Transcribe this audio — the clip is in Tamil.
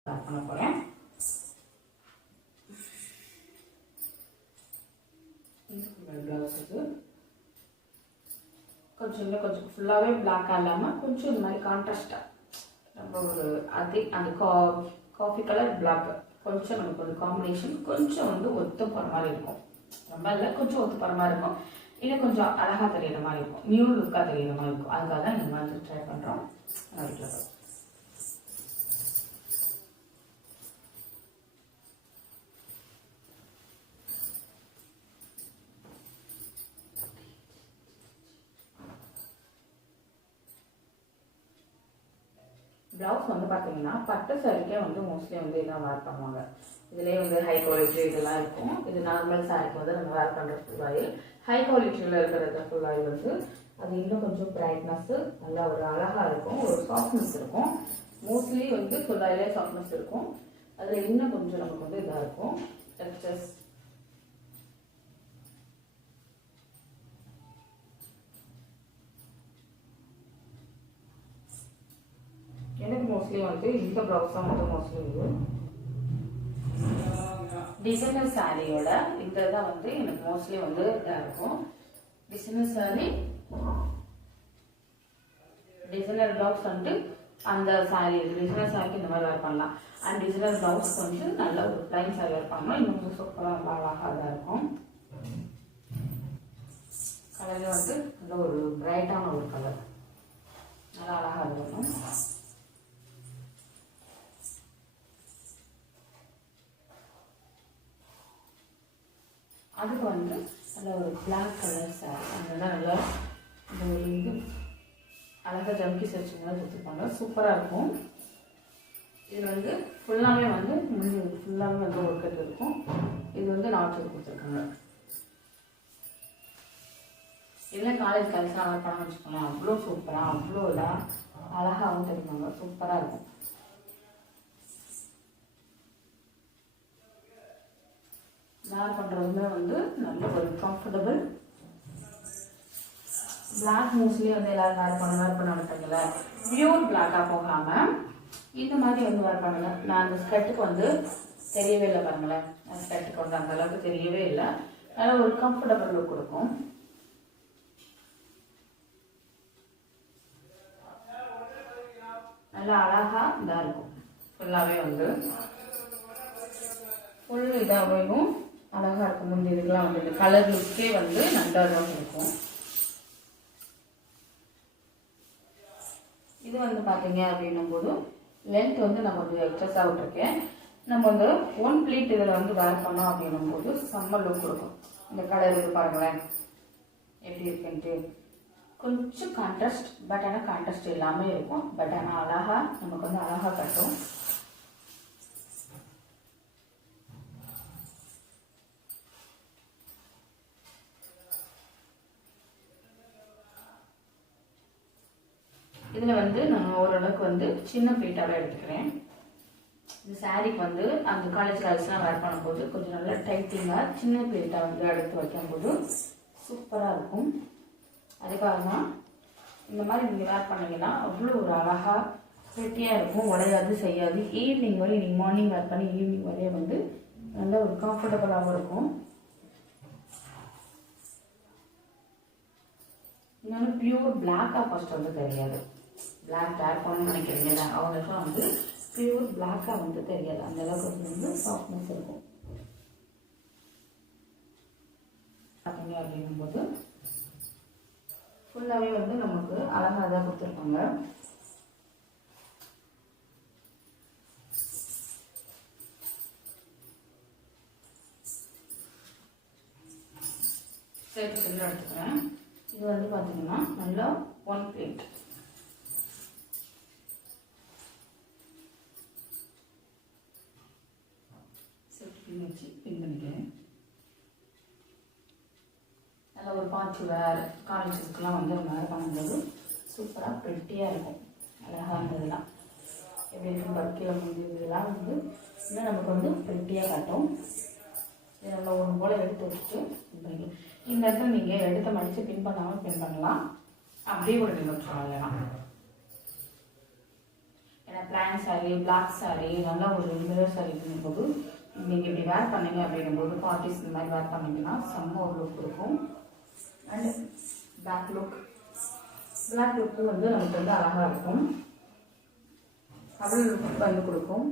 ஸ்டார்ட் பண்ண போகிறேன். ப்ளவுஸுக்கு கொஞ்சம் இல்லை, கொஞ்சம் ஃபுல்லாகவே பிளாக்காக இல்லாமல் கொஞ்சம் இந்த மாதிரி கான்ட்ராஸ்டாக நம்ம ஒரு அந்த காஃபி கலர் பிளாக் கொஞ்சம் நமக்கு ஒரு காம்பினேஷன் கொஞ்சம் வந்து ஒத்து போகிற மாதிரி இருக்கும். ரொம்ப இல்லை, கொஞ்சம் ஒத்து போகிற மாதிரி இருக்கும். இன்னும் கொஞ்சம் அழகாக தெரியுற மாதிரி இருக்கும், நியூ லுக்காக தெரியுற மாதிரி இருக்கும். அதுக்காக தான் இந்த மாதிரி ட்ரை பண்ணுறோம். வீட்டில் ப்ளவுஸ் வந்து பார்த்தீங்கன்னா பட்டு சாரிக்கே வந்து மோஸ்ட்லி வந்து இதான் வேர் பண்ணுவாங்க. இதுலேயே வந்து ஹை குவாலிட்டி இதெல்லாம் இருக்கும். இது நார்மல் சாரிக்கு வந்து நம்ம வேர் பண்ணுற ஃபுல் ஆயில். ஹை குவாலிட்டியில் இருக்கிறது ஃபுல் ஆயில் வந்து அது இன்னும் கொஞ்சம் பிரைட்னஸ்ஸு நல்லா ஒரு அழகாக இருக்கும், ஒரு சாஃப்ட்னஸ் இருக்கும். மோஸ்ட்லி வந்து ஃபுல் ஆயிலே சாஃப்ட்னஸ் இருக்கும். அதில் இன்னும் கொஞ்சம் நமக்கு வந்து இதாக இருக்கும். ஜஸ்ட் எனக்கு மோஸ்ட்லி வந்து இந்த ப்ளவுஸ் தான் வந்து மோஸ்ட்லி இது டிசைனர் சாரியோட இந்த தான் வந்து எனக்கு மோஸ்ட்லி வந்து இதாக இருக்கும். டிசைனர் சாரி டிசைனர் ப்ளவுஸ் வந்து அந்த சாரி டிசைனர் சாரிக்கு இந்த மாதிரி வேர் பண்ணலாம். அண்ட் டிசைனர் ப்ளவுஸ் வந்து நல்ல ஒரு பிளைன் சாரி வேர் பண்ணலாம். இன்னும் சூப்பராக ரொம்ப அழகாக தான் இருக்கும். கலர் வந்து நல்ல ஒரு பிரைட்டான ஒரு கலர், நல்லா அழகாக இருக்கணும். அதுக்கு வந்து நல்ல ஒரு பிளாக் கலர் சாரி, அதனால நல்லா இந்த ஒரு இது அழகாக ஜம்கி சர்ச் மாதிரி கொடுத்துருப்பாங்க, சூப்பராக இருக்கும். இது வந்து ஃபுல்லாகவே வந்து ஃபுல்லாகவே வந்து ஒர்க்கெட் இருக்கும். இது வந்து நாட்டு கொடுத்துருக்காங்க. இதில் காலேஜ் கல்ச்சராக வேர் பண்ண வச்சுக்கோங்க, அவ்வளோ சூப்பராக அவ்வளோ இதாக அழகாகவும் தெரியுமாங்க, சூப்பராக இருக்கும். வேர் பண்ணுறதுமே வந்து நல்ல ஒரு கம்ஃபர்டபுள். பிளாக் மோஸ்ட்லி வந்து எல்லோரும் வேர் பண்ண மாட்டாங்கல்ல, பியூர் பிளாக்காக போகாமல் இந்த மாதிரி வந்து வேர் பண்ணுங்க. நான் அந்த ஸ்கர்ட்டுக்கு வந்து தெரியவே இல்லை பாருங்களேன், அந்த ஸ்கர்ட்டுக்கு வந்து அந்த அளவுக்கு தெரியவே இல்லை. நல்ல ஒரு கம்ஃபர்டபுள் லுக் கொடுக்கும். நல்லா அழகாக இதாக இருக்கும். ஃபுல்லாகவே வந்து ஃபுல் இதாகவும் அழகாக இருக்கும். முந்தி இதுக்கெல்லாம் வந்து இந்த கலர் லுக்கே வந்து நல்லாதான் இருக்கும். இது வந்து பார்த்தீங்க அப்படின்னும் போது லென்த் வந்து நான் கொஞ்சம் எக்ஸஸாக விட்டுருக்கேன். நம்ம வந்து ஒன் ப்ளீட் இதில் வந்து வேர் பண்ணோம் அப்படின்னும் போது செம்ம லுக் கொடுக்கும். இந்த கலர் இது பாருங்களேன் எப்படி இருக்குன்ட்டு கொஞ்சம் கான்ட்ராஸ்ட், பட் ஆனால் கான்ட்ராஸ்ட் இல்லாமல் இருக்கும். பட் ஆனால் அழகாக நமக்கு வந்து அழகாக கட்டும். இதில் வந்து நான் ஓரளவுக்கு வந்து சின்ன ப்ளீட்டாகவே எடுத்துக்கிறேன். இந்த சாரீக்கு வந்து அந்த காலேஜ் கேர்ள்ஸ்லாம் வேர் பண்ணும்போது கொஞ்சம் நல்லா டைட்டிங்காக சின்ன ப்ளீட்டாக வந்து எடுத்து வைக்கும்போது சூப்பராக இருக்கும். அதுக்காக தான் இந்த மாதிரி நீங்கள் வேர் பண்ணிங்கன்னா அவ்வளோ ஒரு அழகாக ப்ரெட்டியாக இருக்கும், உடையாது செய்யாது. ஈவினிங் வரையும் நீங்கள் மார்னிங் வேர் பண்ணி ஈவினிங் வரையும் வந்து நல்ல ஒரு கம்ஃபர்டபுளாகவும் இருக்கும். இன்னொன்று பியூர் பிளாக்காக ஃபர்ஸ்ட் வந்து தெரியாது. பிளாக் வேர் பண்ணணும்னு நினைக்கிறீங்க அவங்களுக்குலாம் வந்து பியூர் பிளாக்காக வந்து தெரியாது. அந்த அளவுக்கு வந்து சாஃப்ட்னஸ் இருக்கும். பார்த்தீங்க அப்படின்னும் போது ஃபுல்லாகவே வந்து நமக்கு அழகாக தான் கொடுத்துருப்பாங்க. சேர்த்து எடுத்துக்கிறேன். இது வந்து பார்த்தீங்கன்னா நல்லா ஒன் ப்ளீட். பின் வச்சு பின் பண்ணிக்கிறேன். நல்லா ஒரு பார்ட்டி வேர் காலேஜஸ்க்கெலாம் வந்து வேர் பண்ணும்போது சூப்பராக ப்ரெட்டியாக இருக்கும். அழகாக இருந்ததுலாம் எப்படி இருக்கும் பர்க்கில் வந்து இதெல்லாம் வந்து இன்னும் நமக்கு வந்து ப்ரெட்டியாக காட்டும். இதை நல்லா ஒன்று போல் எடுத்து வச்சுட்டு இந்த இடத்துல நீங்கள் எடுத்து மடித்து பின் பண்ணாமல் பின் பண்ணலாம். அப்படியே ஒரு நிமிஷம் இல்லைனா ஏன்னா plan tan saree, black saree, நல்லா ஒரு மிரர் saree இருக்கும்போது நீங்கள் இப்படி வேர் பண்ணீங்க அப்படிங்கும்போது பார்ட்டிஸ் இந்த மாதிரி வேர் பண்ணிங்கன்னா செம்ம ஒரு லுக் இருக்கும். அண்ட் பேக் லுக்கு வந்து நமக்கு வந்து அழகாக இருக்கும். அவள் லுக் வந்து கொடுக்கும்.